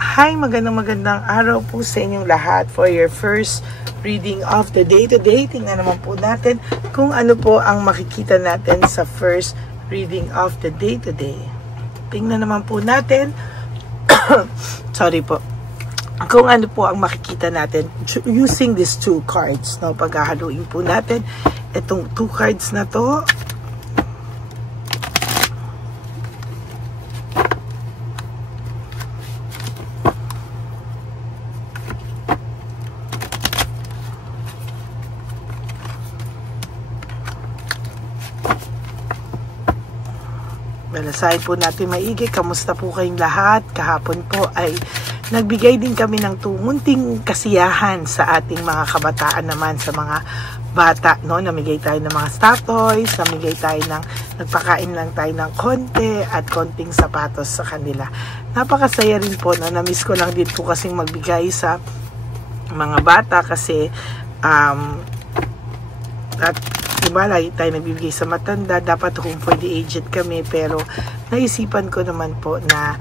Hi, magandang araw po sa inyong lahat for your first reading of the day today. Tingnan naman po natin kung ano po ang makikita natin sa first reading of the day today. Tingnan naman po natin sorry po, kung ano po ang makikita natin using these two cards, no? Paghahaluin po natin itong two cards na to. Balasahin po natin maigi. Kamusta po kayong lahat? Kahapon po ay nagbigay din kami ng tumunting kasiyahan sa ating mga kabataan naman, sa mga bata, no? Namigay tayo ng mga stuffed toys, nagpakain lang tayo ng konti at konting sapatos sa kanila. Napakasaya rin po, no? Na-miss ko lang din po kasing magbigay sa mga bata kasi at diba, lagi tayo nagbibigay sa matanda, dapat home for the aged kami, pero naisipan ko naman po na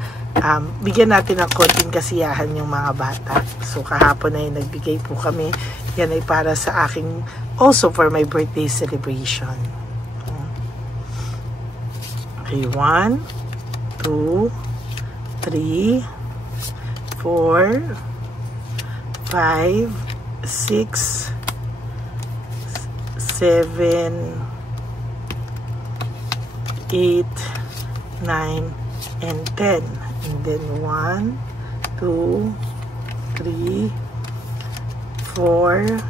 bigyan natin ng konting kasiyahan yung mga bata. So kahapon ay nagbigay po kami, yan ay para sa aking, also for my birthday celebration. Okay, 1, 2, 3, 4, 5, 6, 7, 8, 9, and 10. And then 1, 2, 3, 4,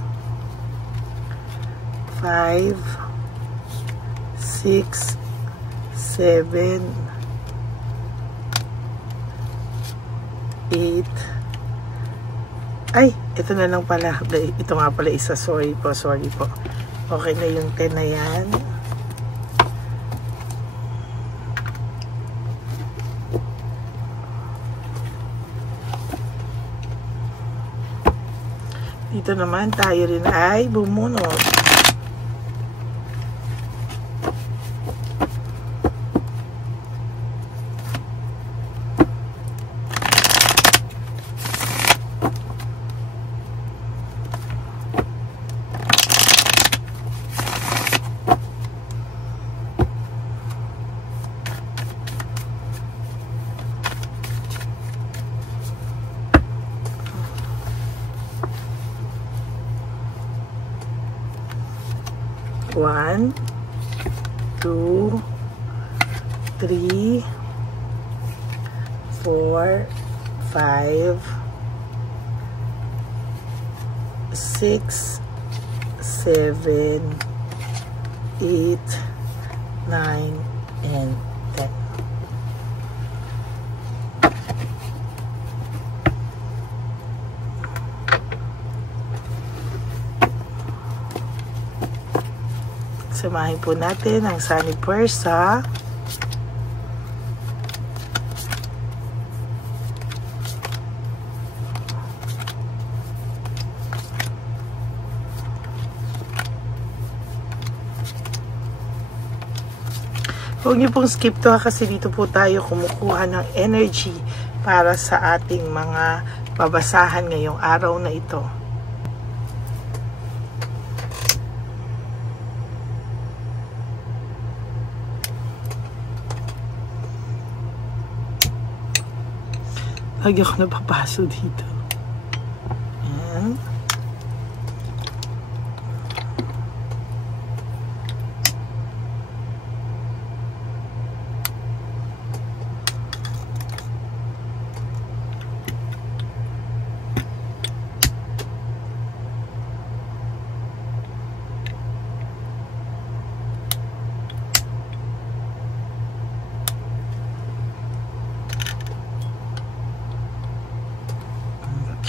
5, 6, 7, 8. Ay, ito na lang pala. Ito nga pala isa. Sorry po. Okay na yung 10 na yan. Dito naman tayo rin ay bumunot. One, 2, 3, 4, 5, 6, 7, 8, 9, and 10. Samahin po natin ang Sunny Pursa. Huwag niyo pong skip to kasi dito po tayo kumukuha ng energy para sa ating mga babasahan ngayong araw na ito. Lagi ako napapaso dito. Ayan.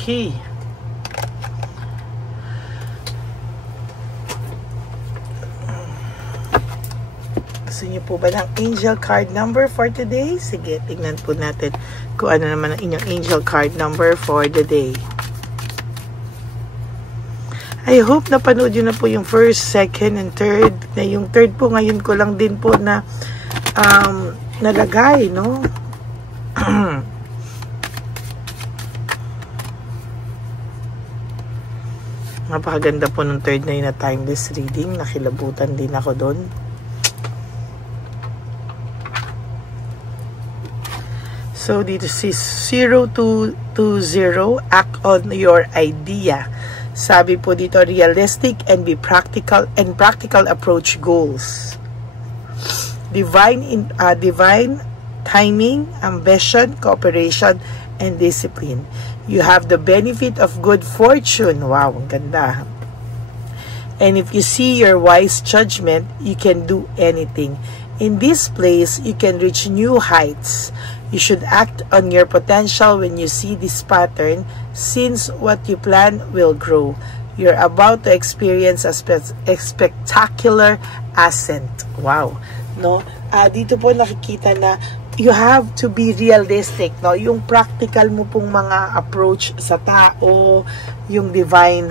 Okay. Gusto niyo po ba ng angel card number for today? Sige, tignan po natin kung ano naman ang inyong angel card number for the day. I hope napanood nyo na po yung first, second, and third. Na yung third po ngayon ko lang din po na nalagay, no? Napakaganda po ng third eye na timeless reading. Nakilabutan din ako doon. So, dito si 0220, act on your idea. Sabi po dito, realistic and be practical and practical approach goals. Divine timing, ambition, cooperation, and discipline. You have the benefit of good fortune. Wow, ang ganda. And if you see your wise judgment, you can do anything. In this place, you can reach new heights. You should act on your potential when you see this pattern, since what you plan will grow. You're about to experience a spectacular ascent. Wow. No? Dito po nakikita na you have to be realistic, no? Yung practical mo pong mga approach sa tao, yung divine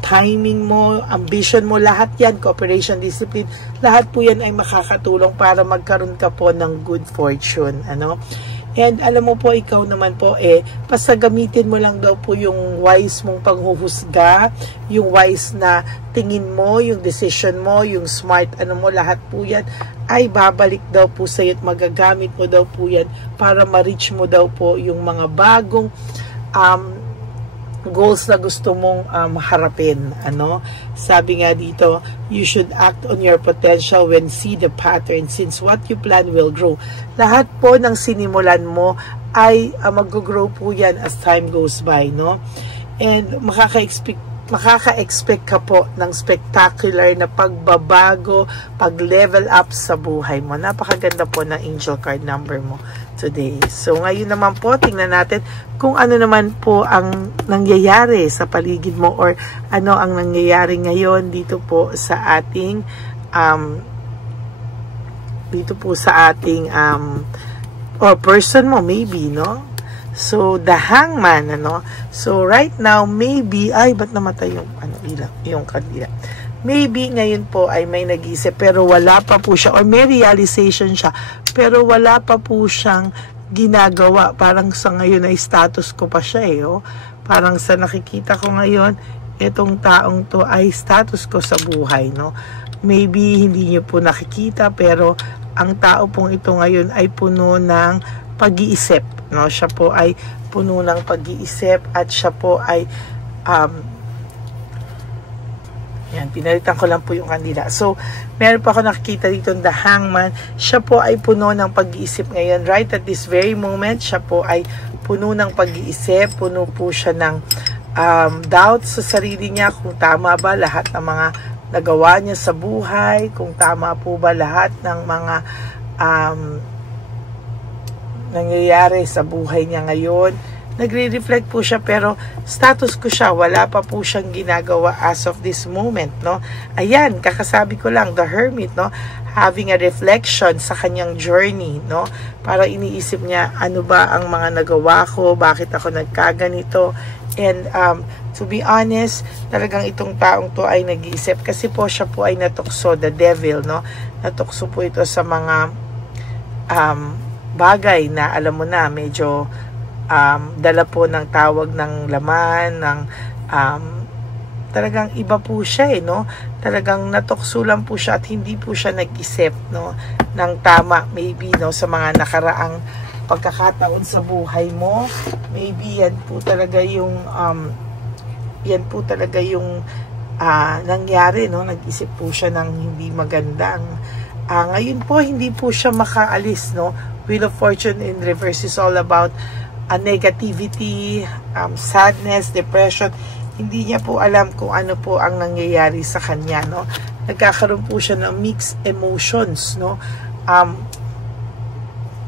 timing mo, ambition mo, lahat yan, cooperation, discipline, lahat po yan ay makakatulong para magkaroon ka po ng good fortune, ano? And alam mo po, ikaw naman po, basta gamitin mo lang daw po yung wise mong panghuhusga, yung wise na tingin mo, yung decision mo, yung smart, ano mo, lahat po yan, ay babalik daw po sa'yo at magagamit mo daw po yan para ma-reach mo daw po yung mga bagong goals na gusto mong harapin, ano? Sabi nga dito, you should act on your potential when see the pattern, since what you plan will grow. Lahat po ng sinimulan mo ay mag-grow po yan as time goes by, no? And makaka-expect ka po ng spectacular na pagbabago, pag-level up sa buhay mo. Napakaganda po ng angel card number mo today. So, ngayon naman po, tingnan natin kung ano naman po ang nangyayari sa paligid mo or ano ang nangyayari ngayon dito po sa ating or person mo, maybe, no? So, the hangman, ano? So, right now, maybe, ba't namatay yung kandila? Maybe ngayon po ay may nag-isip pero wala pa po siya or may realization siya pero wala pa po siyang ginagawa. Parang sa ngayon ay status ko pa siya oh. Parang sa nakikita ko ngayon, itong taong to ay status ko sa buhay, no? Maybe hindi niyo po nakikita pero ang tao pong ito ngayon ay puno ng pag-iisip, no? Siya po ay puno ng pag-iisip at siya po ay yan, pinalitan ko lang po yung kandila. So, meron pa ako nakikita dito the hangman. Siya po ay puno ng pag-iisip ngayon. Right at this very moment, siya po ay puno ng pag-iisip. Puno po siya ng doubts sa sarili niya kung tama ba lahat ng mga nagawa niya sa buhay. Kung tama po ba lahat ng mga nangyayari sa buhay niya ngayon. Nagre-reflect po siya pero status ko siya, wala pa po siyang ginagawa as of this moment, no? Ayan, kakasabi ko lang, the hermit, no? Having a reflection sa kanyang journey, no? Para iniisip niya, ano ba ang mga nagawa ko, bakit ako nagkaganito, and to be honest, talagang itong taong to ay nag-iisip, kasi po siya po ay natukso, the devil, no? Natukso po ito sa mga bagay na alam mo na, medyo dala po ng tawag ng laman, ng talagang iba po siya no? Talagang natukso lang po siya at hindi po siya nag-isip, no? Ng tama, maybe, no? Sa mga nakaraang pagkakataon sa buhay mo, maybe yan po talaga yung nangyari, no? Nag-isip po siya ng hindi magandang ngayon po, hindi po siya makaalis, no? Wheel of Fortune in reverse is all about negativity, sadness, depression. Hindi niya po alam kung ano po ang nangyayari sa kanya, no? Nagkakaroon po siya ng mixed emotions, no?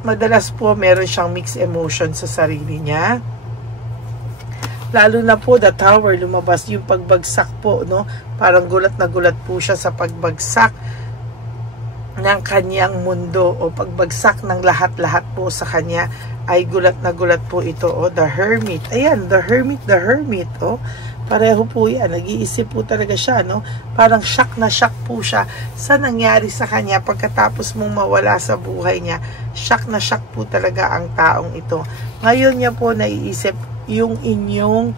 Madalas po meron siyang mixed emotions sa sarili niya. Lalo na po the Tower, lumabas yung pagbagsak po, no? Parang gulat na gulat po siya sa pagbagsak ng kanyang mundo o pagbagsak ng lahat-lahat po sa kanya ay gulat na gulat po ito, the hermit. Ayan, the hermit, pareho po yan, nag-iisip po talaga siya, no? Parang shock na shock po siya sa nangyari sa kanya pagkatapos mong mawala sa buhay niya. Shock na shock po talaga ang taong ito. Ngayon niya po naiisip yung inyong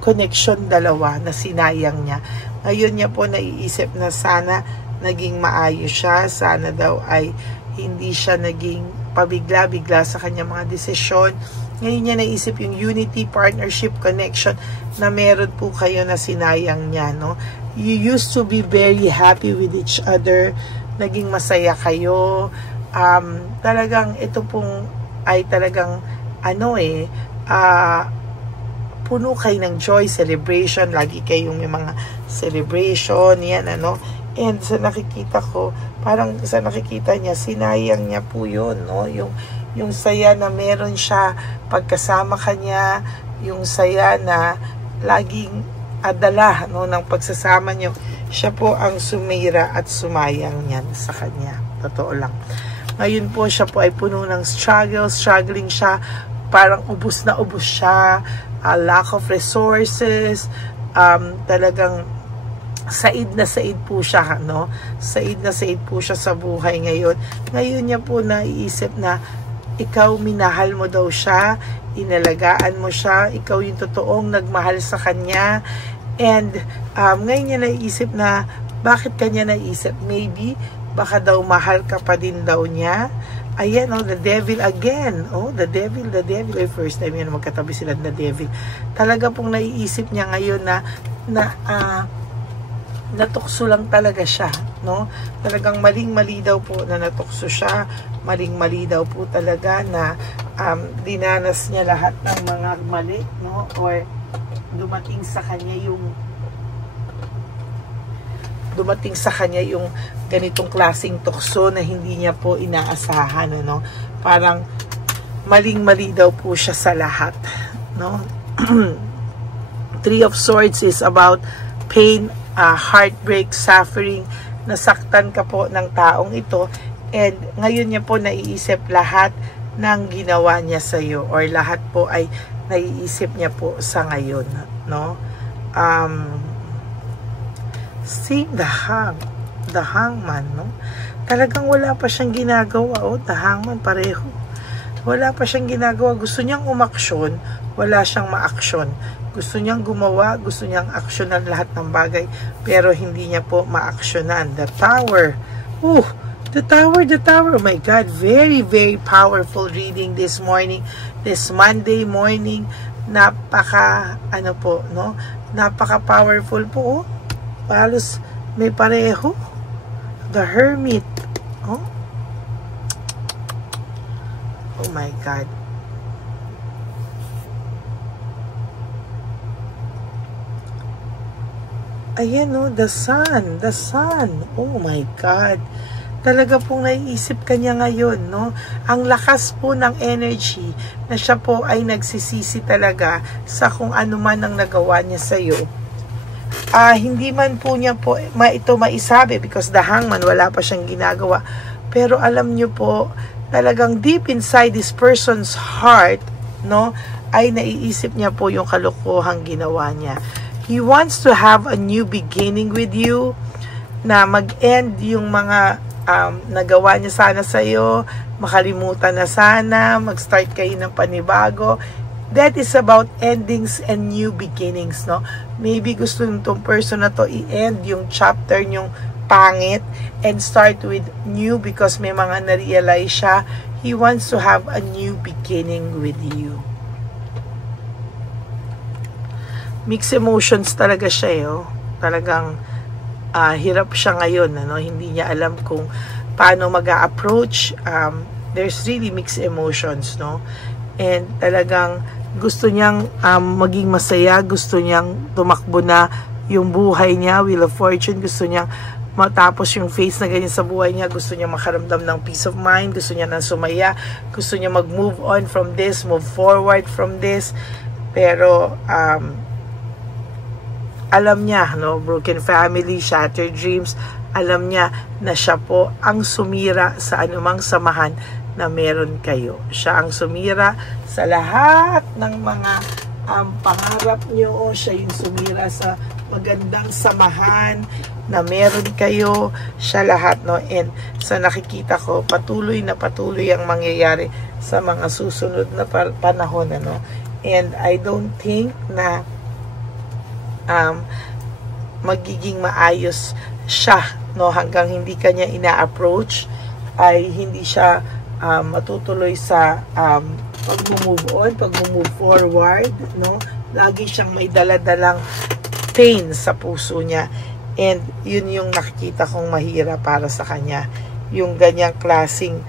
connection dalawa na sinayang niya. Ngayon niya po naiisip na sana naging maayos siya, sana daw ay hindi siya naging pabigla-bigla sa kanyang mga desisyon. Ngayon niya naisip yung unity, partnership, connection na meron po kayo na sinayang niya, no? You used to be very happy with each other, naging masaya kayo. Talagang ito pong ay talagang puno kayo ng joy, celebration, lagi kayong may mga celebration, yan and sa nakikita ko, parang sa nakikita niya, sinayang niya po yun, no? Yung saya na meron siya pagkasama kanya, yung saya na laging adala, no, ng pagsasama niyo. Siya po ang sumira at sumayang niyan sa kanya. Totoo lang. Ngayon po siya po ay puno ng struggling siya, parang ubus na ubus siya, lack of resources, talagang said na said po siya, no? Said na said po siya sa buhay ngayon. Ngayon niya po naiisip na ikaw minahal mo daw siya, inalagaan mo siya, ikaw yung totoong nagmahal sa kanya. And ngayon niya naiisip na bakit kanya naisip? Maybe baka daw mahal ka pa din daw niya. Ayan, the devil again. The devil. Ay, first time yan magkatabi sila na devil. Talaga pong naiisip niya ngayon na natukso lang talaga siya, no? Talagang maling-mali daw po na natukso siya, maling-mali daw po talaga na dinanas niya lahat ng mga mali, no? Or dumating sa kanya yung ganitong klaseng tukso na hindi niya po inaasahan, no? Parang maling-mali daw po siya sa lahat, no? Three of Swords is about pain, heartbreak, suffering, nasaktan ka po ng taong ito, and ngayon niya po naiisip lahat ng ginawa niya sa iyo, or lahat po ay naiisip niya po sa ngayon, no? See the hangman, no? Talagang wala pa siyang ginagawa, the hangman pareho. Wala pa siyang ginagawa, gusto niyang umaksyon, wala siyang maaksyon. Gusto niyang gumawa, gusto niyang aksyonan lahat ng bagay, pero hindi niya po maaksyonan. The Tower. The Tower. Oh my God, very, very powerful reading this morning, this Monday morning. Napaka, no? Napaka-powerful po, Halos may pareho. The Hermit. Oh my God. Ayan, the Sun. Oh my God. Talaga pong naiisip kanya ngayon, no? Ang lakas po ng energy na siya po ay nagsisisi talaga sa kung ano man ang nagawa niya sa iyo. Hindi man po niya po ito maisabi because the Hangman, wala pa siyang ginagawa. Pero alam niyo po, talagang deep inside this person's heart, no, ay naiisip niya po yung kalokohang ginawa niya. He wants to have a new beginning with you, na mag-end yung mga nagawa niya sana sa iyo, makalimutan na sana, mag-start kayo ng panibago. That is about endings and new beginnings, no? Maybe gusto nitong person na to i-end yung chapter nyong pangit and start with new because may mga na-realize siya. He wants to have a new beginning with you. Mixed emotions talaga siya, Talagang hirap siya ngayon, Hindi niya alam kung paano mag-a-approach. There's really mixed emotions, no? And talagang gusto niyang maging masaya, gusto niyang tumakbo na yung buhay niya, Wheel of Fortune, gusto niyang matapos yung phase na ganyan sa buhay niya, gusto niya makaramdam ng peace of mind, gusto niya ng sumaya, gusto niya mag-move on from this, move forward from this. Pero alam niya, broken family, shattered dreams, alam niya na siya po ang sumira sa anumang samahan na meron kayo. Siya ang sumira sa lahat ng mga pangarap nyo. Siya yung sumira sa magandang samahan na meron kayo. Siya lahat, And sa nakikita ko, patuloy ang mangyayari sa mga susunod na panahon, And I don't think na magiging maayos siya, no, hanggang hindi kanya ina-approach ay hindi siya matutuloy sa pag-move on, pag-move forward, no. Lagi siyang may dala-dalang pain sa puso niya, and yun yung nakikita kong mahirap para sa kanya, yung ganyang klaseng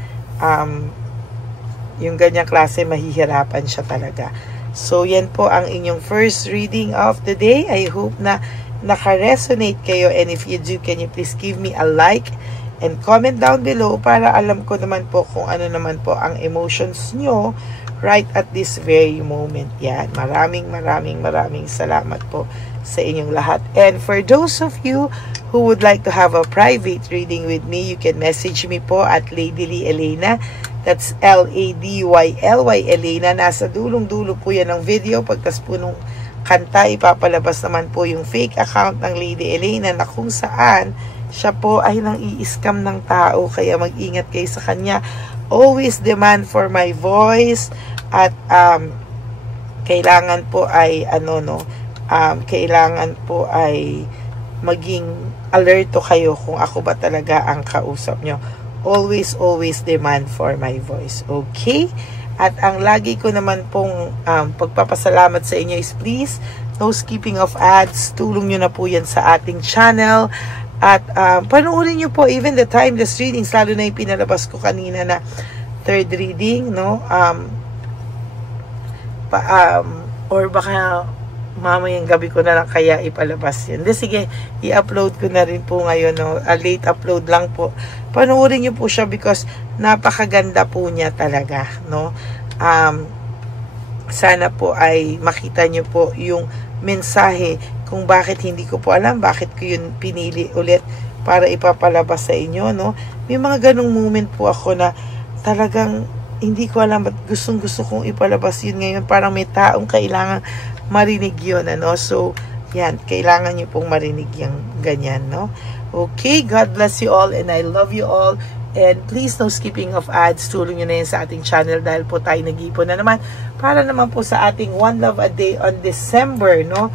mahihirapan siya talaga. So yan po ang inyong first reading of the day. I hope na naka-resonate kayo, and if you do, can you please give me a like and comment down below para alam ko naman po kung ano naman po ang emotions nyo right at this very moment. Yan, maraming salamat po sa inyong lahat. And for those of you who would like to have a private reading with me, you can message me po at Lady Lee Elena. That's LADYLY Elena. Nasa dulong-dulo po yan ng video. Pagkas po nung kanta, ipapalabas naman po yung fake account ng Lady Elena na kung saan siya po ay nang i-scam ng tao, kaya mag-ingat kayo sa kanya. Always demand for my voice, at kailangan po ay kailangan po ay maging alerto kayo kung ako ba talaga ang kausap nyo. Always demand for my voice. Okay? At ang lagi ko naman pong pagpapasalamat sa inyo is please, no skipping of ads. Tulong nyo na po yan sa ating channel. At panoorin nyo po even the timeless readings, lalo na yung pinalabas ko kanina na third reading, no? Or baka mamayang gabi ko na lang kaya ipalabas yun. Sige, i-upload ko na rin po ngayon, no? Late upload lang po. Panoorin nyo po siya because napakaganda po niya talaga, no? Sana po ay makita nyo po yung mensahe kung bakit hindi ko po alam, bakit ko yun pinili ulit para ipapalabas sa inyo, no? May mga ganong moment po ako na talagang hindi ko alam ba't gustong-gusto kong ipalabas yun ngayon. Parang may taong kailangan marinig yun, ano? So, yan, kailangan nyo pong marinig yung ganyan, no? Okay, God bless you all and I love you all. And please, no skipping of ads. Tulong nyo na yun sa ating channel dahil po tayo nag-ipon na naman para naman po sa ating One Love a Day on December, no?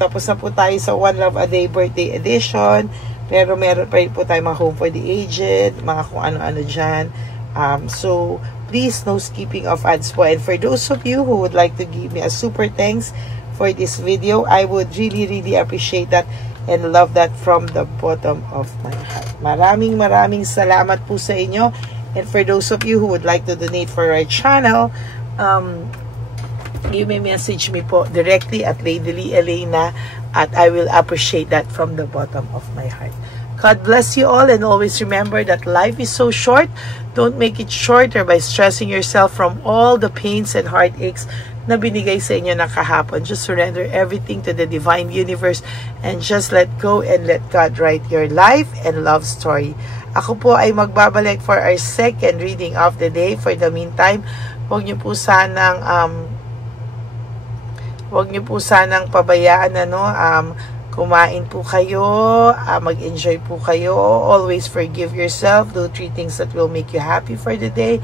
Tapos na po tayo sa One Love a Day birthday edition. Pero meron pa rin po tayo mga Home for the Aged, mga kung ano-ano dyan. So, please, no skipping of ads po. And for those of you who would like to give me a super thanks for this video, I would really appreciate that and love that from the bottom of my heart. Maraming salamat po sa inyo. And for those of you who would like to donate for our channel, you may message me po directly at Lady Lee Elena, at I will appreciate that from the bottom of my heart. God bless you all, and always remember that life is so short. Don't make it shorter by stressing yourself from all the pains and heartaches na binigay sa inyo ng kahapon. Just surrender everything to the divine universe and just let go and let God write your life and love story. Ako po ay magbabalik for our second reading of the day. For the meantime, huwag niyo po sanang pabayaan, kumain po kayo, mag-enjoy po kayo. Always forgive yourself. Do 3 things that will make you happy for the day.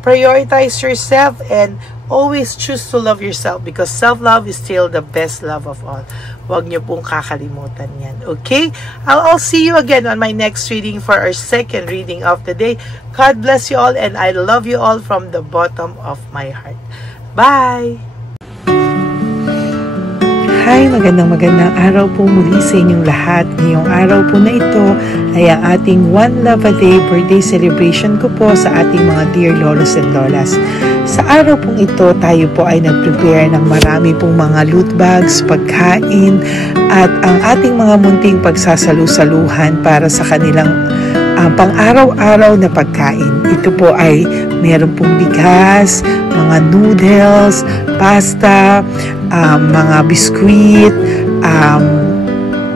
Prioritize yourself and always choose to love yourself because self-love is still the best love of all. Huwag niyo pong kakalimutan yan. Okay? I'll see you again on my next reading for our second reading of the day. God bless you all and I love you all from the bottom of my heart. Bye! Hi, magandang araw po muli sa inyong lahat. Ngayong araw po na ito ay ang ating One Love a Day birthday celebration ko po sa ating mga dear lolos and lolas. Sa araw pong ito, tayo po ay nag-prepare ng marami pong mga loot bags, pagkain, at ang ating mga munting pagsasalu-saluhan para sa kanilang pang-araw-araw na pagkain. Ito po ay meron pong bigas, mga noodles, pasta, mga biskuit,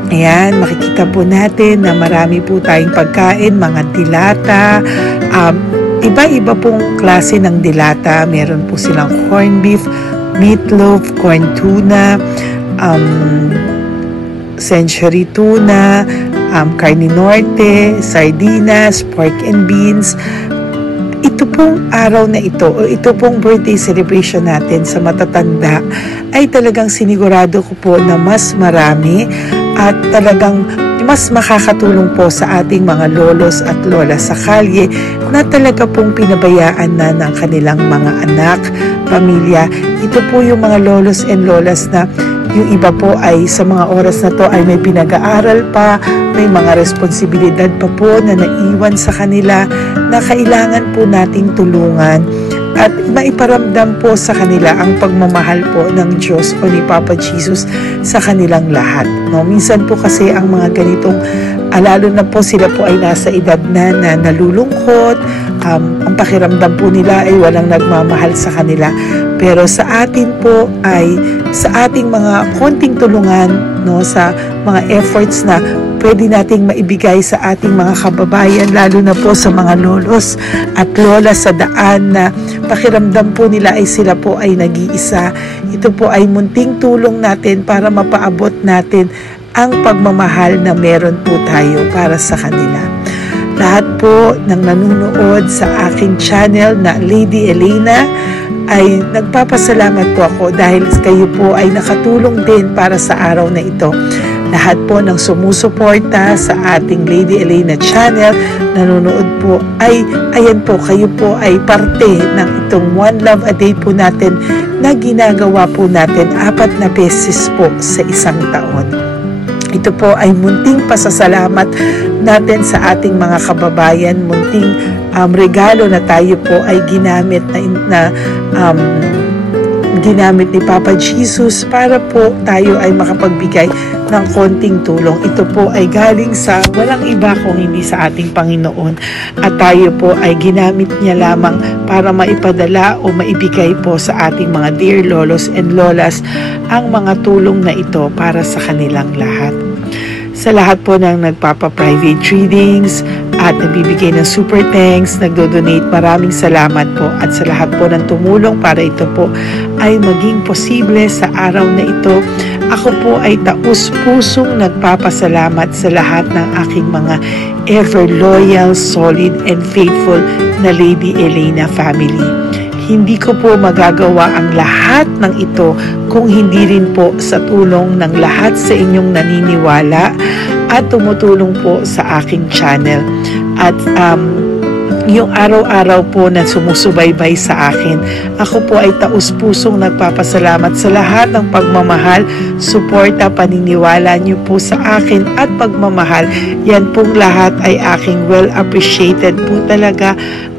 ayan, makikita po natin na marami po tayong pagkain, mga dilata, iba-iba pong klase ng dilata. Meron po silang corned beef, meatloaf, corn tuna, century tuna, carne norte, sardinas, pork and beans, ito pong araw na ito o ito pong birthday celebration natin sa matatanda ay talagang sinigurado ko po na mas marami at talagang mas makakatulong po sa ating mga lolos at lola sa kalye na talaga pong pinabayaan na ng kanilang mga anak, pamilya. Ito po yung mga lolos and lolas na yung iba po ay sa mga oras na to ay may pinag-aaral pa, may mga responsibilidad pa po na naiwan sa kanila na kailangan po nating tulungan at maiparamdam po sa kanila ang pagmamahal po ng Diyos o ni Papa Jesus sa kanilang lahat. No? Minsan po kasi ang mga ganitong, lalo na po sila po ay nasa edad na nalulungkot, ang pakiramdam po nila ay walang nagmamahal sa kanila. Pero sa atin po ay sa ating mga konting tulungan, no, sa mga efforts na pwede nating maibigay sa ating mga kababayan, lalo na po sa mga lolos at lola sa daan na pakiramdam po nila ay sila po ay nag-iisa. Ito po ay munting tulong natin para mapaabot natin ang pagmamahal na meron po tayo para sa kanila. Lahat po ng nanonood sa aking channel na Lady Elena ay nagpapasalamat po ako dahil kayo po ay nakatulong din para sa araw na ito. Lahat po ng sumusuporta sa ating Lady Elena channel, nanonood po ay, ayan po, kayo po ay parte ng itong One Love a Day po natin na ginagawa po natin 4 na beses po sa isang taon. Ito po ay munting pasasalamat natin sa ating mga kababayan, munting regalo na tayo po ay ginamit ginamit ni Papa Jesus para po tayo ay makapagbigay ng konting tulong. Ito po ay galing sa walang iba kung hindi sa ating Panginoon at tayo po ay ginamit niya lamang para maipadala o maibigay po sa ating mga dear lolos and lolas ang mga tulong na ito para sa kanilang lahat. Sa lahat po ng nagpapa-private readings at nagbibigay ng super thanks, nagdo-donate, maraming salamat po. At sa lahat po ng tumulong para ito po ay maging posible sa araw na ito, ako po ay taus-pusong nagpapasalamat sa lahat ng aking mga ever loyal, solid, and faithful na Lady Elena family. Hindi ko po magagawa ang lahat ng ito kung hindi rin po sa tulong ng lahat sa inyong naniniwala at tumutulong po sa aking channel. At yung araw-araw po na sumusubaybay sa akin, ako po ay taus-pusong nagpapasalamat sa lahat ng pagmamahal, suporta, paniniwala niyo po sa akin at pagmamahal. Yan pong lahat ay aking well appreciated po talaga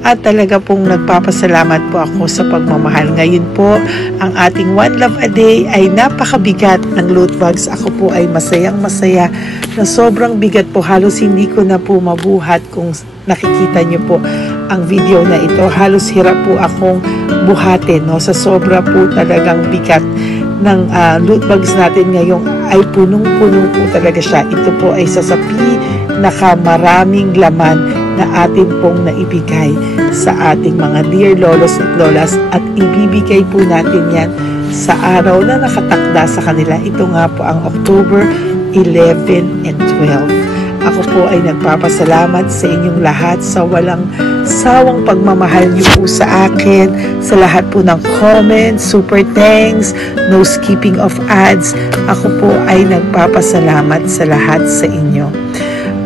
at talaga pong nagpapasalamat po ako sa pagmamahal. Ngayon po, ang ating One Love a Day ay napakabigat ng loot bags. Ako po ay masayang-masaya na sobrang bigat po. Halos hindi ko na po mabuhat kung nakikita niyo po ang video na ito. Halos hirap po akong buhatin, no? Sa sobra po talagang bigat ng loot bags natin ngayong ay punong-puno po talaga siya. Ito po ay sasapi nakamaraming laman na atin pong naibigay sa ating mga dear lolos at lolas at ibibigay po natin yan sa araw na nakatakda sa kanila. Ito nga po ang October 11 and 12. Ako po ay nagpapasalamat sa inyong lahat sa walang sawang pagmamahal niyo po sa akin, sa lahat po ng comments, super thanks, no skipping of ads. Ako po ay nagpapasalamat sa lahat sa inyo.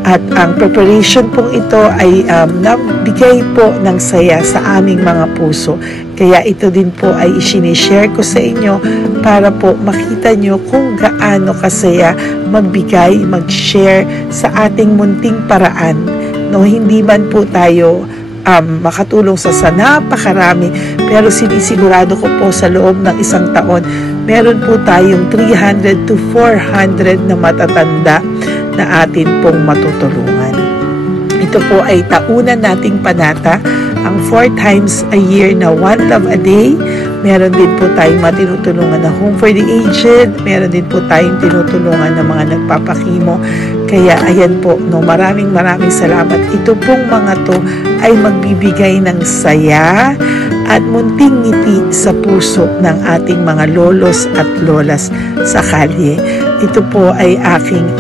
At ang preparation pong ito ay nabigay po ng saya sa aming mga puso. Kaya ito din po ay isinishare ko sa inyo para po makita nyo kung gaano kasaya magbigay, mag-share sa ating munting paraan. No, hindi man po tayo makatulong sa napakarami, pero sinisigurado ko po sa loob ng isang taon, meron po tayong 300 to 400 na matatanda na atin pong matutulungan. Ito po ay taunan nating panata, ang 4 times a year na One Love a Day. Meron din po tayong matinutulungan na Home for the Aged. Meron din po tayong tinutulungan ng mga nagpapakimo. Kaya ayan po, no, maraming salamat. Ito pong mga to ay magbibigay ng saya at munting ngiti sa puso ng ating mga lolos at lolas sa kalye. Ito po ay aking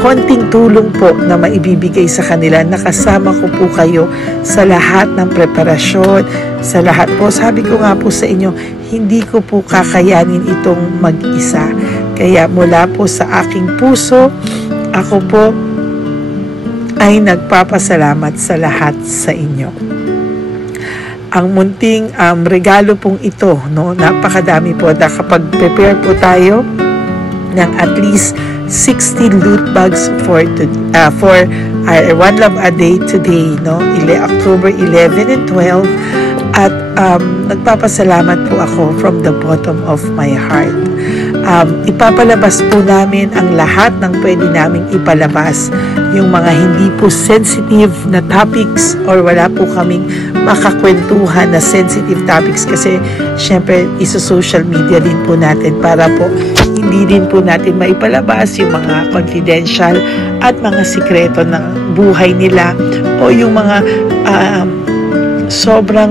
konting tulong po na maibibigay sa kanila. Nakasama ko po kayo sa lahat ng preparasyon, sa lahat po. Sabi ko nga po sa inyo, hindi ko po kakayanin itong mag-isa. Kaya mula po sa aking puso, ako po ay nagpapasalamat sa lahat sa inyo. Ang munting regalo pong ito, no, napakadami po na kapag prepare po tayo ng at least 60 loot bags for One Love a Day today, no? October 11 and 12. At nagpapasalamat po ako from the bottom of my heart. Ipapalabas po namin ang lahat ng pwede naming ipalabas. Yung mga hindi po sensitive na topics or wala po kaming makakwentuhan na sensitive topics kasi syempre iso-social media din po natin para po hindi din po natin maipalabas yung mga confidential at mga sikreto ng buhay nila o yung mga sobrang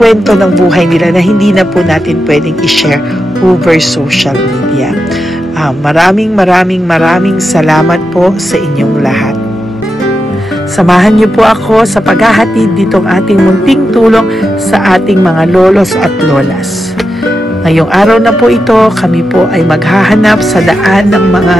kwento ng buhay nila na hindi na po natin pwedeng i-share over social media. Maraming salamat po sa inyong lahat. Samahan niyo po ako sa paghahatid ditong ating munting tulong sa ating mga lolos at lolas. Ngayong araw na po ito, kami po ay maghahanap sa daan ng mga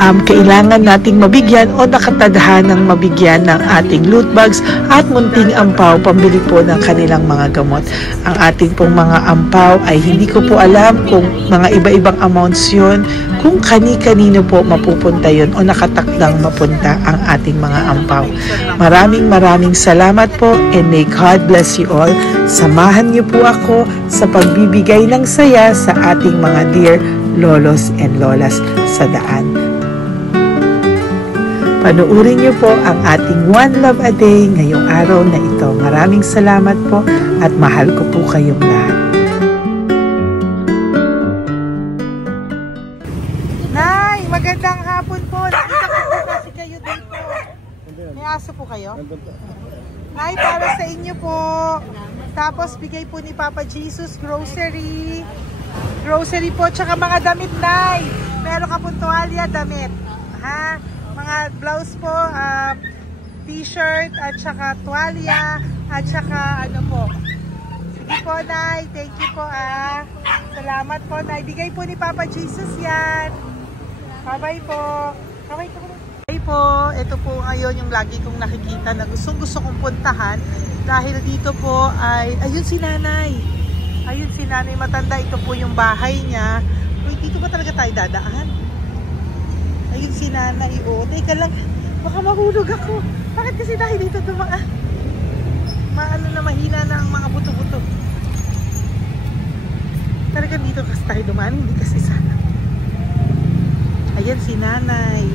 kailangan nating mabigyan o nakatadhanang mabigyan ng ating loot bags at munting ampaw pambili po ng kanilang mga gamot. Ang ating pong mga ampaw ay hindi ko po alam kung mga iba-ibang amounts yun, kung kani-kanino po mapupunta yun o nakatakdang mapunta ang ating mga ampaw. Maraming salamat po and may God bless you all. Samahan niyo po ako sa pagbibigay ng saya sa ating mga dear lolos and lolas sa daan. Panuurin niyo po ang ating One Love a Day ngayong araw na ito. Maraming salamat po at mahal ko po kayong lahat. Nay, magandang hapon po. Nakita ko po kasi kayo dito. May aso po kayo? Nay, para sa inyo po. Tapos bigay po ni Papa Jesus grocery. Grocery po, tsaka mga damit, Nay. Meron ka po tuwalya, damit. Ha? Mga blouse po, t-shirt, at saka tuwalya, at saka ano po. Sige po, Nay. Thank you po, Salamat po, Nay. Bigay po ni Papa Jesus yan. Bye-bye po. Bye-bye po. Bye po. Ito po ngayon yung lagi kong nakikita na gusto kong puntahan. Dahil dito po ay, ayun si Nanay. Ayun si Nanay matanda. Ito po yung bahay niya. Uy, dito ba talaga tayo dadaan? Ayun si Nanay. O, teka lang. Baka mahulog ako. Bakit kasi dahil dito dumaan? Maano na mahina na ang mga buto-buto. Talaga dito kasi tayo dumaan. Hindi kasi sana. Ayan si Nanay.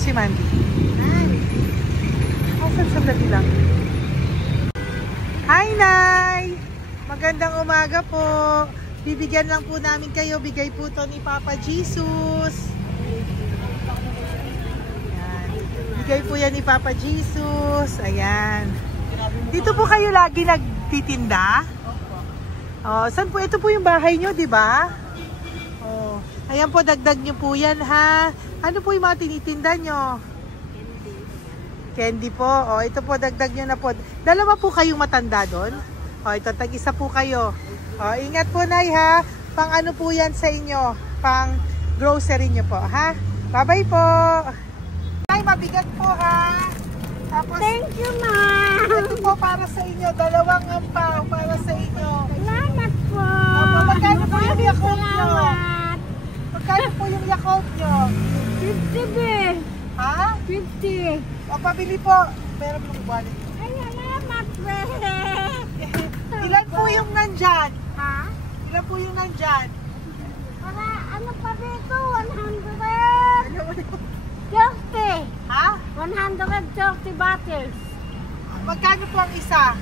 Si Mandy. Sandali lang. Hi, Nay! Magandang umaga po. Bibigyan lang po namin kayo. Bigay po to ni Papa Jesus. Ayan. Bigay po yan ni Papa Jesus. Ayan. Dito po kayo lagi nagtitinda? Oh, saan po? Ito po yung bahay nyo, di ba? Oh. Ayan po, dagdag nyo po yan, ha? Ano po yung mga tinitinda nyo? Candy po. O, ito po, dagdag nyo na po. Dalawa po kayong matanda doon. O, ito, tag-isa po kayo. O, ingat po, Nay, ha? Pang ano po yan sa inyo? Pang grocery nyo po, ha? Bye-bye po. Nay, mabigat po, ha? Tapos, thank you, Ma. Ito po para sa inyo. Dalawang ampaw para sa inyo. Salamat po. Opo, magkano po yung Yakult nyo? Magkano po yung Yakult nyo? 50 be. Ha? 50. O, pabili po. Meron pong wallet. Ay, salamat be. Ilan po yung nandyan? Ha? Ilan po yung nandyan? Para ano pa dito? 130. Ha? 130 bottles. Magkano po ang isa?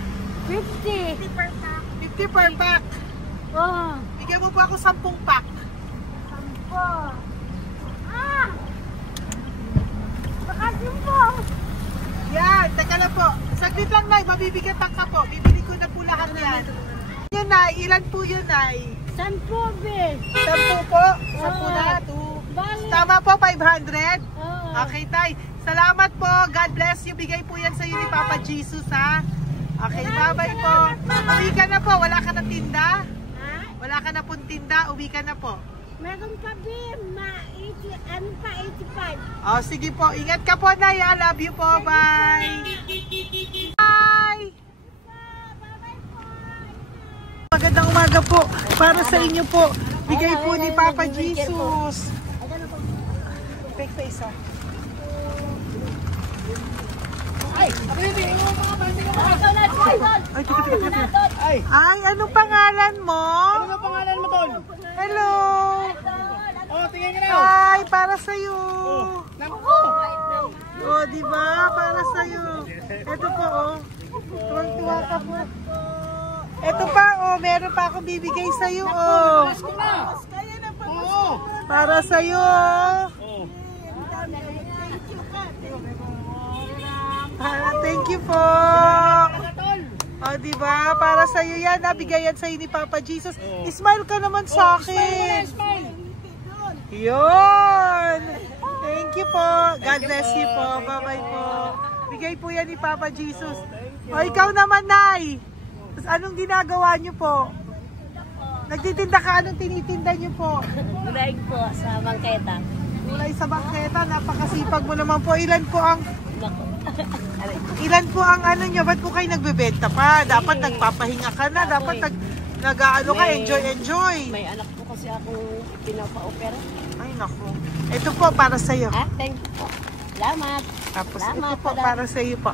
50. 50 per pack. Oh. Bigyan mo po ako 10 pack. 10. Ah! Bakit po? Yan, teka lang po. Saglit lang, Nay. Mabibigatan ka po. Bibili ko na po lahat yan. Yun, Nay. Ilan po yun, Nay? Sampo, Bill. 10 po. 10 na. 2. Bali. Tama po, 500. Oo. Okay, Tay. Salamat po. God bless you. Bigay po yan sa iyo ni Papa Jesus, ha? Okay, bye-bye po. Uwi ka na po. Wala ka na tinda? Ha? Wala ka na pong tinda. Uwi ka na po. Meron ka, Bill. Ano pa, 85. Oh, sige po. Ingat ka po, Nay. I love you po. Bye. Bye. Magandang umaga po. Para sa inyo po. Bigay po ni Papa Jesus. Fake face, ha? Ay, anong pangalan mo? Ano pangalan mo, Tol? Hello. Oh, tingin ka na. Hi, para sa iyo. Naku! Oh, di ba? Para sa iyo. Ito po, oh. Tuwang-tuwa ka po. Ito pa, oh. Meron pa akong bibigay sa iyo, oh. Oo. Para sa iyo. Thank you po. Oh, di ba? Para sa iyo yan. Nabigay yan sa iyo ni Papa Jesus. Smile ka naman sa akin. Yun. Thank you po. God bless you po. Bye-bye po. Bigay po yan ni Papa Jesus. O, ikaw naman, Nay. Tapos anong ginagawa niyo po? Nagtitinda ka? Anong tinitinda niyo po? Gulay po sa bangketa. Gulay sa bangketa. Napakasipag mo naman po. Ilan po ang ano niyo? Ba't po kayo nagbebenta pa? Dapat nagpapahinga ka na. Dapat nag-ano ka, enjoy. May anak po kasi akong pinapa-opera. Ay, naku. Ito po, para sa'yo. Thank you po. Salamat. Tapos Salamat, ito po, pala. para sa'yo po.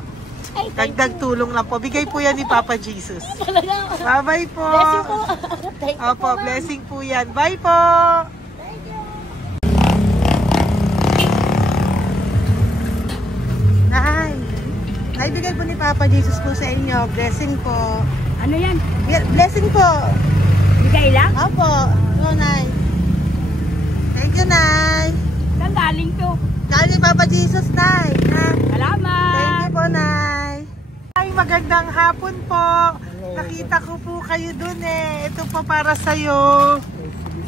Ay, thank Dagdag tulong lang po. Bigay po yan ni Papa Jesus. Talaga. Bye-bye po. Bless you po. Thank you Opo, po, ma'am. blessing po yan. Bye po. Thank you. Naibigay po ni Papa Jesus po sa inyo. Blessing po. Ano yan? Blessing po. Bigay lang? Opo. No, Nay. Thank you, Nay. Saan galing to? Galing Papa Jesus, Nay. Salamat. Thank you po, Nay. Ay, magandang hapon po. Nakita ko po kayo dun eh. Ito po para sa'yo.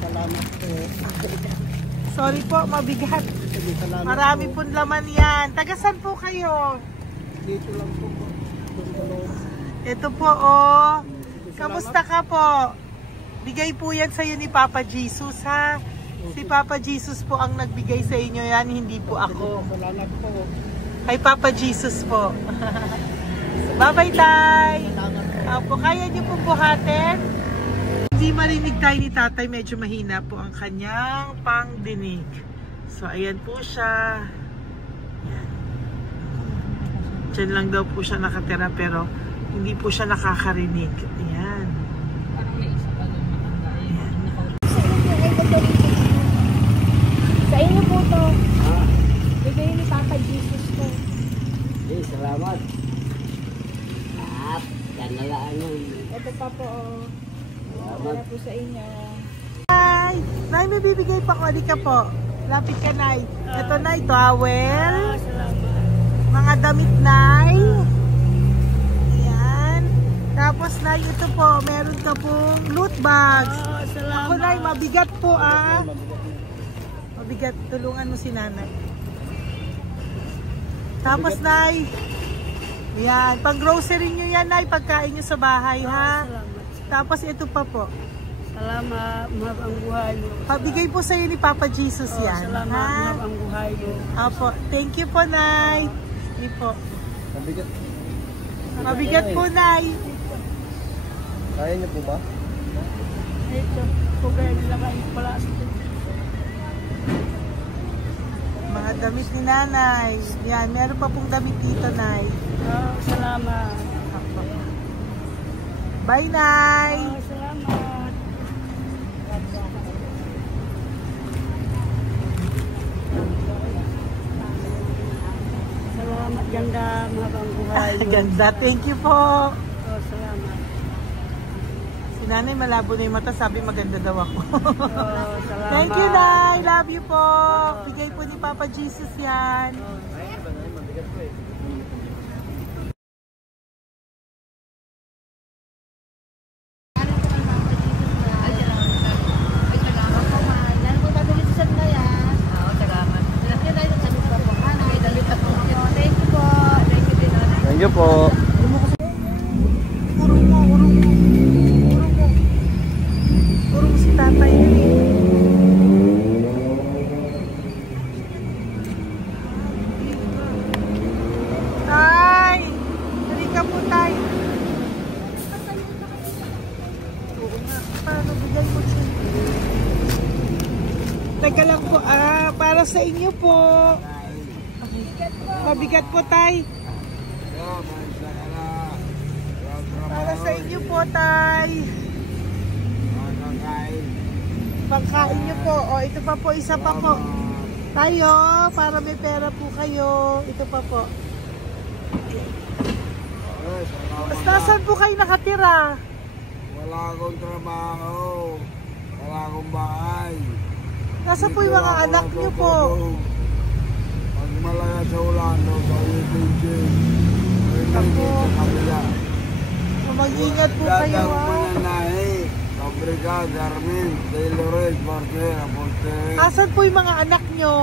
Salamat po. Sorry po, mabigat. Salamat Marami pong laman yan. Tagasan po kayo? Dito lang po. Ito po, oh. Kamusta ka po? Bigay po yan sa'yo ni Papa Jesus, ha? Si Papa Jesus po ang nagbigay sa inyo yan, hindi po ako. Salamat po. Kay Papa Jesus po. Bye-bye, Tay. Opo, kaya niyo po buhatin? Hindi marinig tayo ni Tatay, medyo mahina po ang kanyang pangdinig. So, ayan po siya. Yan. Diyan lang daw po siya nakatira pero hindi po siya nakakarinig. Ayan. Ayan. Sa inyo po to. Bigay ni Papa Jesus to. Eh, salamat. Yan na lang. Ito pa po. Salamat. Para po sa inyo. Nay! Nay, may bibigay pa ko. Di ka po. Lapit ka, Nay. Ito, Nay, towel. Salamat. Mga damit, Nay. Ayan. Tapos, Nay, ito po. Meron ka pong loot bags. Ako, Nay, mabigat po, ah. Mabigat. Tulungan mo si Nanay. Tapos, Nay. Ayan. Pang grocery nyo yan, Nay. Pagkain nyo sa bahay, ha? Tapos, ito pa po. Salamat, mahal ang buhay mo. Pabigay po sa'yo ni Papa Jesus yan. Salamat, ha? mahal ang buhay mo. Apo. Thank you po, Nay. Hindi po. Mabigat. Mabigat po, Nay. Kaya niyo po ba? Ito, kugay nila kayo pala. Mga damit ni Nanay. Yan, meron pa pong damit dito, Nay. Salamat. Apo. Bye, Nay. Salamat. Salamat, ganda, mahal ang buhay mo. Ganda. Thank you po. Salamat. Si Nanay malabo na yung mata. Sabi maganda daw ako. Salamat. Thank you, Nay. Love you po. Bigay po ni Papa Jesus yan. Mabigat po eh. Thank you po. Urong mo. Urong si tatay yun eh. Tay! Halika po, tay. Oo nga. Paano bigay mo siya? Teka lang po. Para sa inyo po. Mabigat po, tay. Para sa inyo po, tay. Pagkain nyo po. O, ito pa po, isa pa po. Tayo, para may pera po kayo. Ito pa po. Nasaan po kayo nakatira? Wala akong trabaho. Wala akong bahay. Nasaan po yung mga anak nyo po? Pag malaya sa ulan, sa UPG, Ako. sa kabila. Mag-ingat po kayo, Dadang ha? mananahi, Fabrika, Garmin, Taylor's, Porter, Porter. Asan po yung mga anak nyo?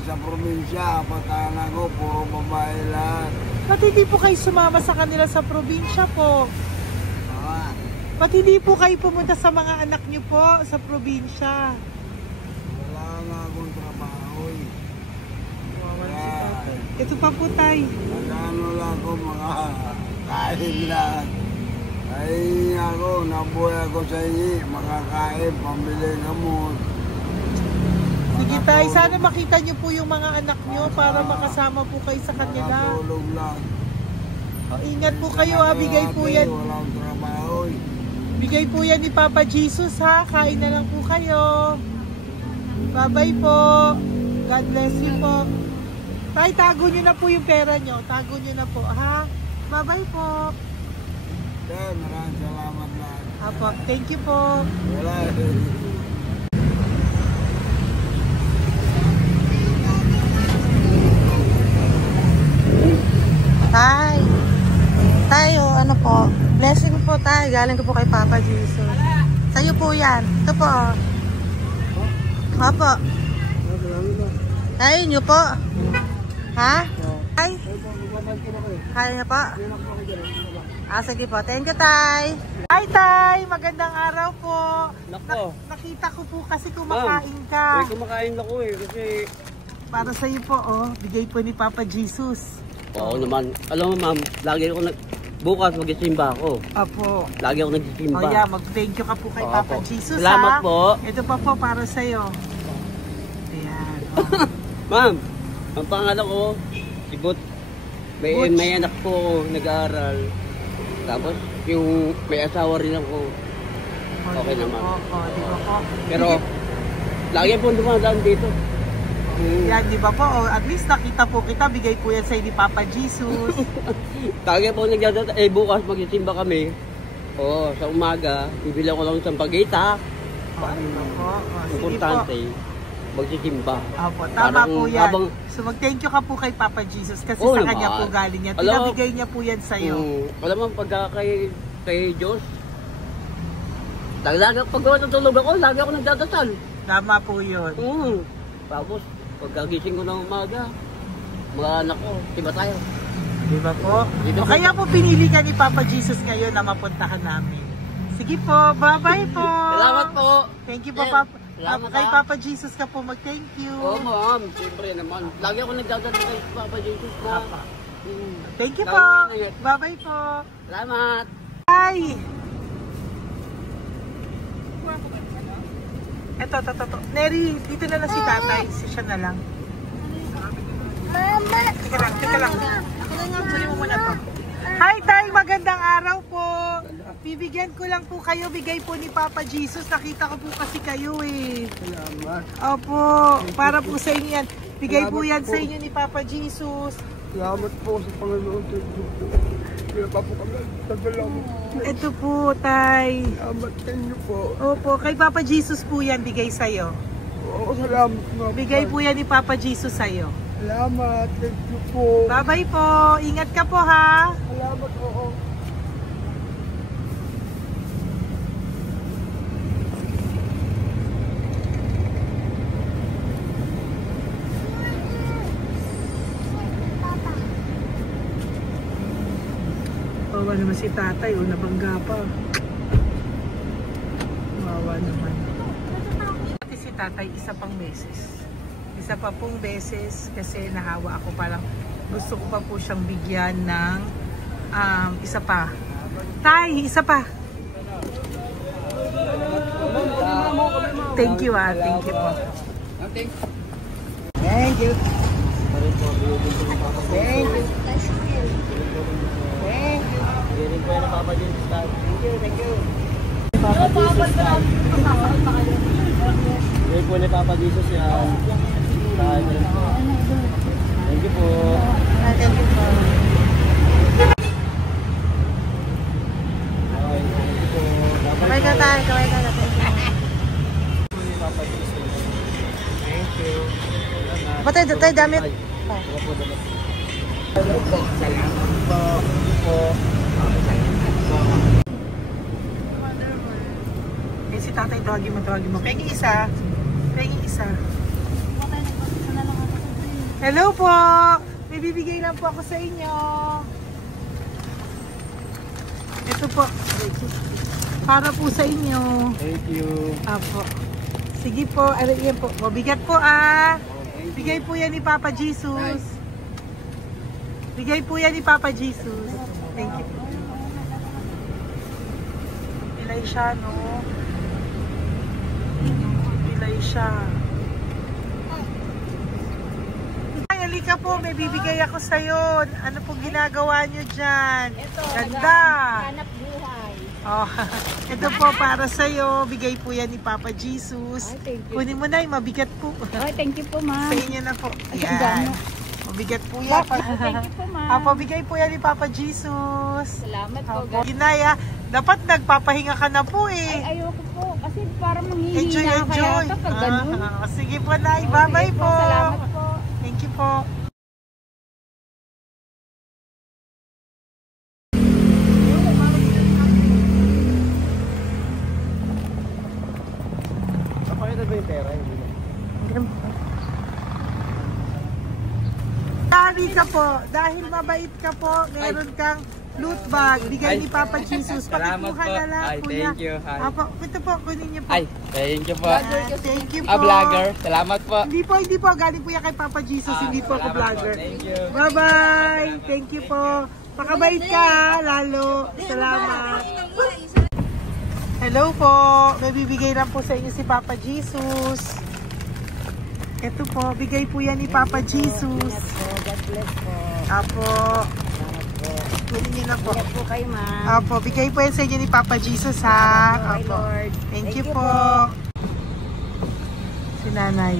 Sa probinsya, patanan ko, puro babae lahat. Ba't hindi po kayo sumama sa kanila sa probinsya po? Ah, Ba't hindi po kayo pumunta sa mga anak nyo po sa probinsya? wala nga akong trabaho eh. Ito pa po, tay. Nagano lang ako mga kain lang. Ay ako, nabuhay ako sa inyo, makakain, pambili gamot. Sige, tay. Sana makita nyo po yung mga anak nyo para makasama po kayo sa kanila. Makatulog lang. O, ingat po kayo, ha. Bigay po yan. Walang trabaho eh. Bigay po yan ni Papa Jesus, ha. Kain na lang po kayo. Bye-bye po. God bless you po. Tay, tago nyo na po yung pera nyo. Tago nyo na po, ha. Bye-bye po. Maraming salamat lang. Apo, thank you po. Wala Tay. Tayo, ano po? Blessing po tayo. Galing ko po kay Papa Jesus. Sa'yo po yan. Ito po. Apo. Tayo nyo po. Ha? Tay? Kaya niyo po? Sige po. Thank you, Tay. Hi, Tay. Magandang araw po. Nako. Nakita ko po kasi kumakain ka. Kumakain ako eh kasi... Para sa'yo po, oh. Bigay po ni Papa Jesus. Oo naman. Alam mo ma'am, lagi ako bukas magsisimba ako. Apo. Lagi ako nagsisimba. Oh yeah, mag-thank you ka po kay Oo, Papa po. Jesus, Salamat ha? po. Ito pa po para sa'yo. Ayan. Oh. Ma'am, ang pangalan ko, si Butch. Butch. May anak ko nag-aaral. Tapos yung may asawa rin ako. Okay naman. Di ba po? Pero lagi po dumadaan dito. Yan, di ba po? At least nakita po kita, bigay po yan sa'yo ni Papa Jesus. Lagi po nagdadaan. Bukas magsisimba kami. Oo, sa umaga, bibili ko lang isang pagita. Di ba po? Sige Importante. po. Magsisimba. Opo, tama Parang po yan. habang- So mag-thank you ka po kay Papa Jesus kasi Oo sa naman. kanya po galing yan. Alam mo- Pinabigay niya po yan sa'yo. Alam mo, pagka kay Diyos, lagi pag natulog ako, lagi ako nagdadasal. Tama po yun. Tapos, pagkagising ko ng umaga, mga anak ko, diba tayo? Di ba po? Dito O po. kaya po pinili ka ni Papa Jesus ngayon na mapuntahan namin. Sige po, bye-bye po. Salamat po. Thank you po, Eh, Papa. salamat, Kay ha. Papa Jesus ka po mag-thank you. Oo, ma'am. Siyempre naman. Lagi ako nagdadasal kay Papa Jesus na. Papa. Thank you Lagi po. ingat. Bye-bye po. Salamat. Bye. Ito. Neri, dito na lang si tatay. Siya na lang. Mama! Teka lang. Tuloy mo muna to. Hi, Tay! Magandang araw po. Bibigyan ko lang po kayo. Bigay po ni Papa Jesus. Nakita ko po kasi kayo eh. Salamat. Opo. Para po sa inyo yan. Bigay po yan sa inyo ni Papa Jesus. Salamat po sa Panginoon. Kaya pa po kami nagdalaman. Ito po, Tay. Salamat sa inyo po. Opo. Kay Papa Jesus po yan. Bigay sa'yo. Oo, salamat mga Bigay po yan ni Papa Jesus sa'yo. Salamat. Thank you po. Bye-bye po. Ingat ka po, ha? Salamat po. Kawawa naman si tatay, o nabangga pa. Kawawa naman. Pati si tatay, isa pang beses. Isa pa pong beses kasi nahawa ako, parang gusto ko pa po siyang bigyan ng isa pa. Tay, isa pa. Thank you thank you po. Thank you. Thank you. Thank you. Galing po yan ang Papa Jesus. Thank you, thank you. Galing po ni Papa Jesus yan. Thank you po. Thank you po. Kamay ka tayo, kamay ka na. Thank you. Patay, tayo damit. Eh, si tatay, tawagin mo. Pengi isa. Hello po! May bibigay lang po ako sa inyo. Ito po. Para po sa inyo. Thank you. Apo. Sige po, yan po. Mabigat po Bigay po yan ni Papa Jesus. Bigay po yan ni Papa Jesus. Thank you. Pilay siya, no? Pilay siya. Halika po, may bibigay ako sa'yo. Ano pong ginagawa nyo dyan? Ito, ganda. Hanap buhay. Oh, ito po para sa'yo. Bigay po yan ni Papa Jesus. Ay, thank you. Kunin mo na, mabigat po. Ay, thank you po, ma'am. Sa inyo na po. Ay, Yan. Mabigat po yan. Thank you po, ma'am. Apo, bigay po yan ni Papa Jesus. Salamat po, Apo, guys. Ginaya, dapat nagpapahinga ka na po eh. Ay, ayoko po. Kasi parang manghihina Enjoy. kaya kapag ganun. Sige po, Nay. Bye-bye po. Salamat po. Thank you po. Pakita ba yung pera? Dahil ka po, dahil mabait ka po, meron kang loot bag. Bigay ni Papa Jesus. Salamat Pakikuha po. na lang, Ay, kuya. thank you. Ay. Apo, ito po, kunin niyo po. Ay, thank you po. Thank you po. Vlogger. Salamat po. Hindi po. Galing po yan kay Papa Jesus. Hindi po ako Salamat vlogger. po. Thank you. Bye-bye. Thank you po. Pakabait ka, lalo. Salamat. Hello po. May bibigay lang po sa inyo si Papa Jesus. Ito po, bigay po yan ni Papa Jesus. God bless po. Apo. Kunin niyo na po. Ingat po kayo, ma'am. Apo, bigay po yan sa inyo ni Papa Jesus, ha? Salamat po, Apo. Lord. Thank you po. Si Nanay.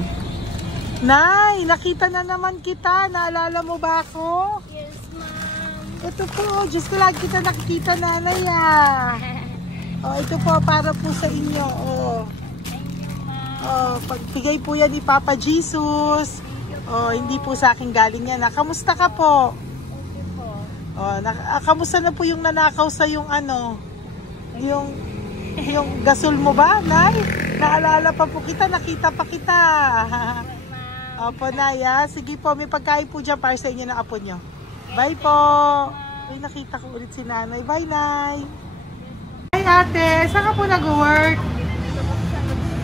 Nay, nakita na naman kita. Naalala mo ba ako? Yes, ma'am. Ito po, just lagi kita nakikita, Nanay, Oh, ito po, para po sa inyo, Thank you, ma'am. Oh, pagbigay po yan ni Papa Jesus. Oh, hindi po sa akin galing yan. Kamusta ka po? Thank you po. Oh, kamusta na po yung nanakaw sa yung yung gasol mo ba, Nay? Naalala pa po kita, nakita pa kita. Opo, Nay, sige po, may pagkain po dyan para sa inyo ng apo nyo. Bye po. Ay, nakita ko ulit si Nanay. Bye, Nay. Hi, ate. Saan ka po nag-work?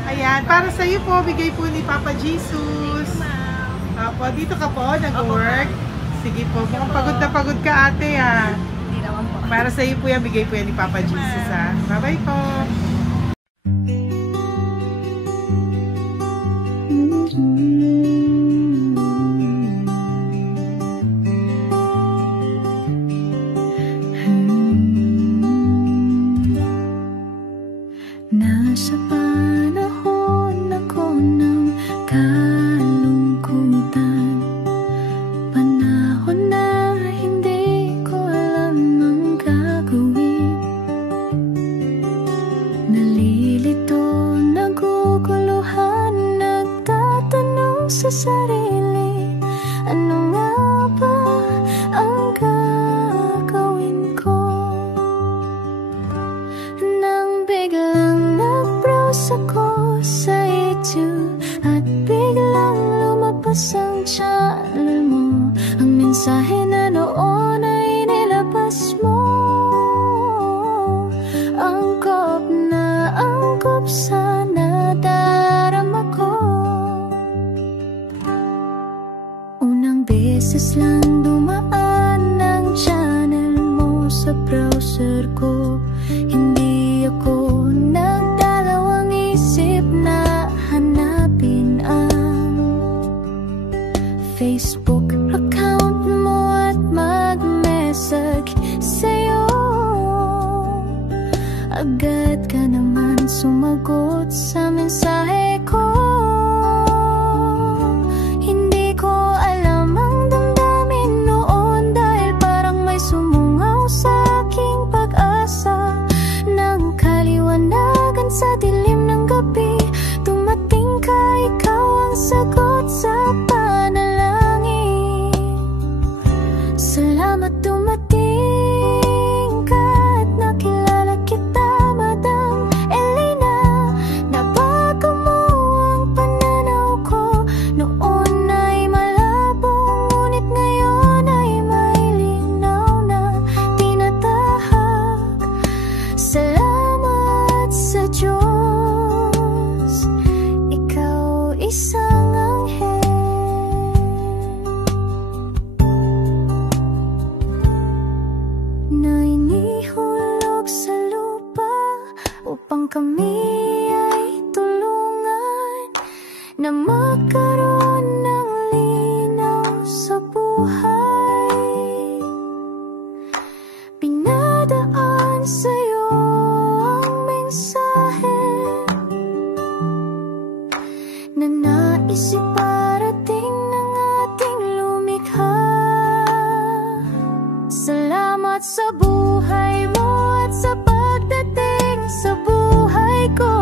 Ayan, para sa iyo po, bigay po ni Papa Jesus. Opo, dito ka po, nag-work. Sige po, mukhang pagod ka, ate, Hindi naman po. Para sa iyo po yan, bigay po yan ni Papa Jesus, Bye-bye po. Nasa panahon ako ng kalungkutan, panahon na hindi ko alam ang gagawin. Nalilito dumating ka at nakilala kita, Madam Elena. Nabago mo ang pananaw ko, noon ay malabo, ngunit ngayon ay may linaw na tinatahak. Salamat sa Diyos, ikaw isang anghel na inihulog sa lupa upang kami ay tulungan na magkaroon ng linaw sa buhay. Pinadaan sa'yo ang mensahe na nais iparating ng ating lumikha. Salamat sa buhay mo at sa pagdating sa buhay ko,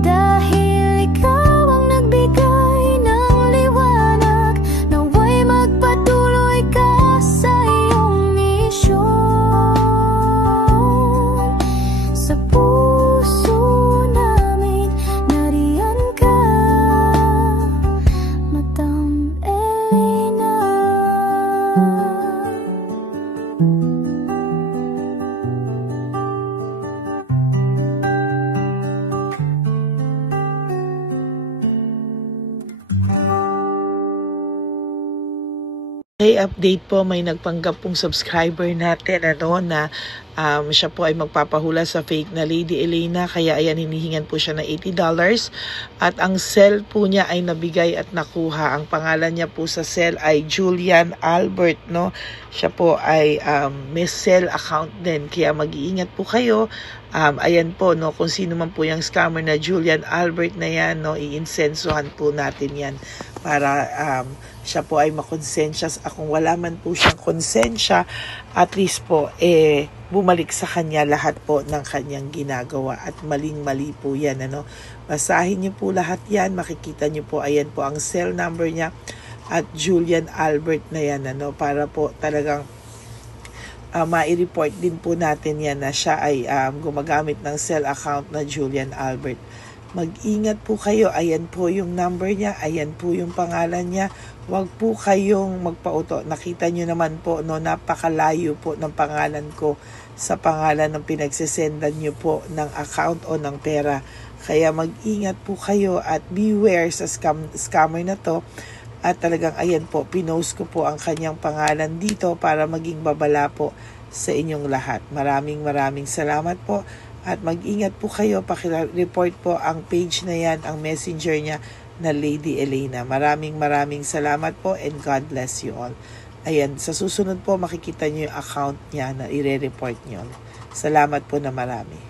dahil ikaw ang nagbigay ng liwanag, naway magpatuloy ka sa iyong misyon. Sa puso namin nariyan ka, Madam Elena. Okay, update po, may nagpanggap pong subscriber natin na siya po ay magpapahula sa fake na Lady Elena, kaya ayan, hinihingan po siya ng $80 at ang cell po niya ay nabigay at nakuha. Ang pangalan niya po sa cell ay Julian Albert, no? Siya po ay may cell account din, kaya mag-iingat po kayo. Ayan po, no, kung sino man po yung scammer na Julian Albert na yan, no, iinsensuhan po natin yan para siya po ay makonsensya. Kung wala man po siyang konsensya, at least po bumalik sa kanya lahat po ng kanyang ginagawa, at maling-mali po yan, ano. Basahin niyo po lahat yan, makikita niyo po, ayan po ang cell number niya at Julian Albert na yan, ano, para po talagang mai-report din po natin yan na siya ay gumagamit ng cell account na Julian Albert. Mag-ingat po kayo, ayan po yung number niya, ayan po yung pangalan niya. Huwag po kayong magpauto. Nakita nyo naman po, no, napakalayo po ng pangalan ko sa pangalan ng pinagsesendan nyo po ng account o ng pera. Kaya mag-ingat po kayo at beware sa scammer na to. At talagang ayan po, pinost ko po ang kanyang pangalan dito para maging babala po sa inyong lahat. Maraming salamat po. At mag-ingat po kayo, pakireport po ang page na yan, ang messenger niya na Lady Elena. Maraming salamat po and God bless you all. Ayan, sa susunod po makikita niyo yung account niya na ire-report niyo. Salamat po na marami.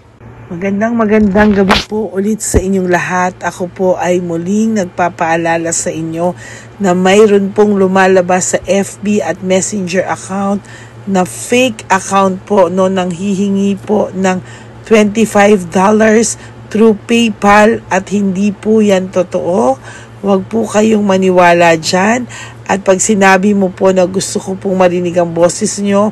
Magandang gabi po ulit sa inyong lahat. Ako po ay muling nagpapaalala sa inyo na mayroon pong lumalabas sa FB at Messenger account na fake account po, no, nang hihingi po ng $25 through PayPal at hindi po yan totoo. Huwag po kayong maniwala dyan. At pag sinabi mo po na gusto ko pong marinig ang boses nyo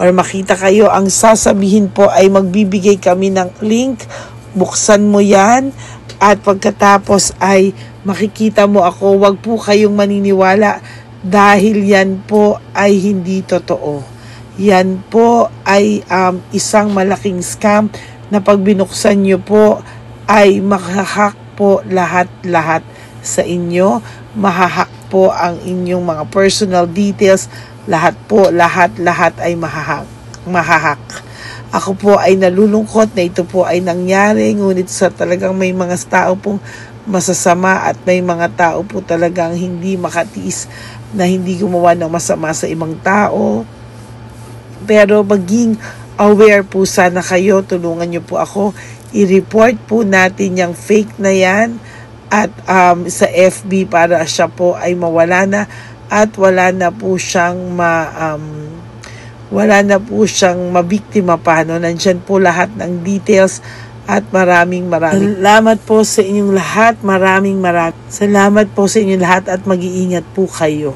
or makita kayo, ang sasabihin po ay magbibigay kami ng link. Buksan mo yan at pagkatapos ay makikita mo ako. Huwag po kayong maniniwala dahil yan po ay hindi totoo. Yan po ay isang malaking scam na pag binuksan nyo po ay mahahack po lahat sa inyo. Mahahack po ang inyong mga personal details. Lahat ay mahahack. Ako po ay nalulungkot na ito po ay nangyari, ngunit sa talagang may mga tao pong masasama at may mga tao po talagang hindi makatiis na hindi gumawa ng masama sa ibang tao. Pero maging aware po sana kayo, tulungan nyo po ako, i-report po natin yung fake na yan at sa FB para siya po ay mawala na at wala na po siyang mabiktima pa, no? Nandyan po lahat ng details at maraming salamat po sa inyong lahat, maraming salamat po sa inyong lahat at mag-iingat po kayo.